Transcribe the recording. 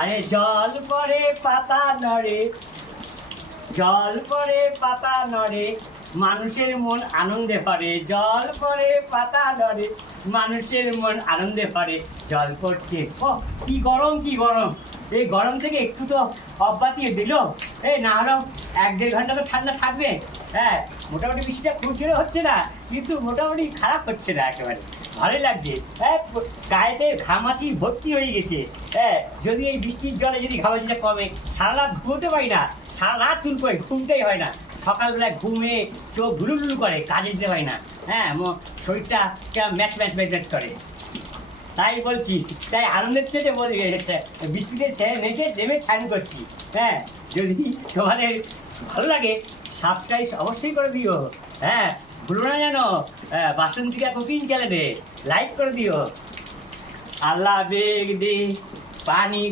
আরে জল পড়ে পাতা নড়ে, জল পড়ে পাতা নড়ে, মানুষের মন আনন্দে ভরে। জল পড়ে পাতা নড়ে, মানুষের মন আনন্দে ভরে। জল পড়ছে, ও কি গরম কি গরম! এই গরম থেকে একটু তো অব্যাতিয়ে দিল। এই না হলেও 1-1.5 ঘন্টা তো ঠান্ডা থাকবে। হ্যাঁ, মোটামুটি বৃষ্টিটা খুব জোরে হচ্ছে না, কিন্তু মোটামুটি খারাপ হচ্ছে না একেবারে, ভালোই লাগছে। হ্যাঁ, গায়েতে ঘামাচি ভর্তি হয়ে গেছে। হ্যাঁ, যদি এই বৃষ্টির জলে যদি ঘামাচিটা কমে, সারা রাত ঘুমোতে পারি না, সারা রাত চুল করে ঘুমতেই হয় না। সকালবেলায় ঘুমে চোখ ঘুলুঘুলু করে, কাজে যেতে হয় না। হ্যাঁ, শরীরটা কেমন ম্যাচ ম্যাচ ম্যাচ ম্যাচ করে। তাই বলছি, তাই আনন্দের চেয়ে বলে গেছে, বৃষ্টিতে ছেড়ে মেঘে নেমে স্নান করছি। হ্যাঁ, যদি তোমাদের ভালো লাগে সাবস্ক্রাইব অবশ্যই করে দিও। হ্যাঁ, ভুলো না যেন বাসন্তিকা কুকিং চ্যানেলে লাইক করে দিও। আল্লাহ বেগ দে, পানি দে।